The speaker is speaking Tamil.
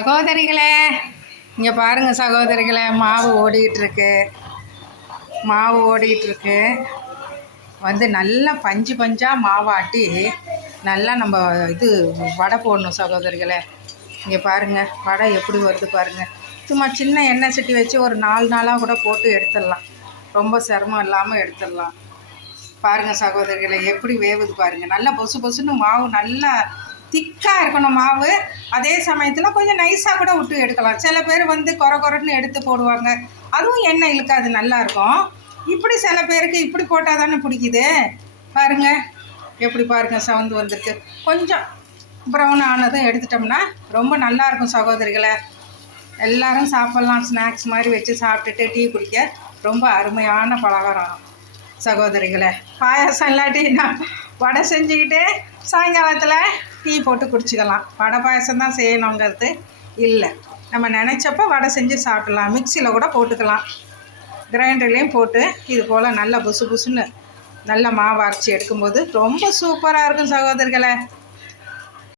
சகோதரிகளே, இங்கே பாருங்கள் சகோதரிகளே, மாவு ஓடிக்கிட்டுருக்கு. நல்லா பஞ்சு பஞ்சாக மாவாட்டி நல்லா நம்ம இது வடை போடணும் சகோதரிகளே. இங்கே பாருங்கள் வடை எப்படி வருது பாருங்கள். சும்மா சின்ன எண்ணெய் சட்டி வச்சு ஒரு 4 நாளாக கூட போட்டு எடுத்துடலாம். ரொம்ப சிரமம் இல்லாமல் எடுத்துடலாம். பாருங்கள் சகோதரிகளை எப்படி வேவுது பாருங்கள். நல்லா பொசு பொசுன்னு மாவு நல்லா திக்காக இருக்கணும் மாவு. அதே சமயத்தில் கொஞ்சம் நைஸாக கூட விட்டு எடுக்கலாம். சில பேர் கொர கொரன்னு எடுத்து போடுவாங்க, அதுவும் எண்ணெய் இழுக்காது, நல்லாயிருக்கும். இப்படி சில பேருக்கு இப்படி போட்டால் தானே பிடிக்குது. பாருங்கள் எப்படி பாருங்கள் சவுந்து வந்திருக்கு. கொஞ்சம் ப்ரௌன் ஆனதும் எடுத்துட்டோம்னா ரொம்ப நல்லாயிருக்கும் சகோதரிகளை. எல்லோரும் சாப்பிட்லாம். ஸ்நாக்ஸ் மாதிரி வச்சு சாப்பிட்டுட்டு டீ குடிக்க ரொம்ப அருமையான பலகாரம் சகோதரிகளை. பாயாசம் இல்லாட்டினா வடை செஞ்சுக்கிட்டு சாயங்காலத்தில் டீ போட்டு குடிச்சிக்கலாம். வடை பாயசம் தான் செய்யணுங்கிறது இல்லை. நம்ம நினச்சப்போ வடை செஞ்சு சாப்பிட்லாம். மிக்சியில் கூட போட்டுக்கலாம், கிரைண்டர்லேயும் போட்டு இது போல் நல்லா புசு புசுன்னு நல்ல மாவு அரைச்சி எடுக்கும்போது ரொம்ப சூப்பராக இருக்கும் சகோதரிகளை.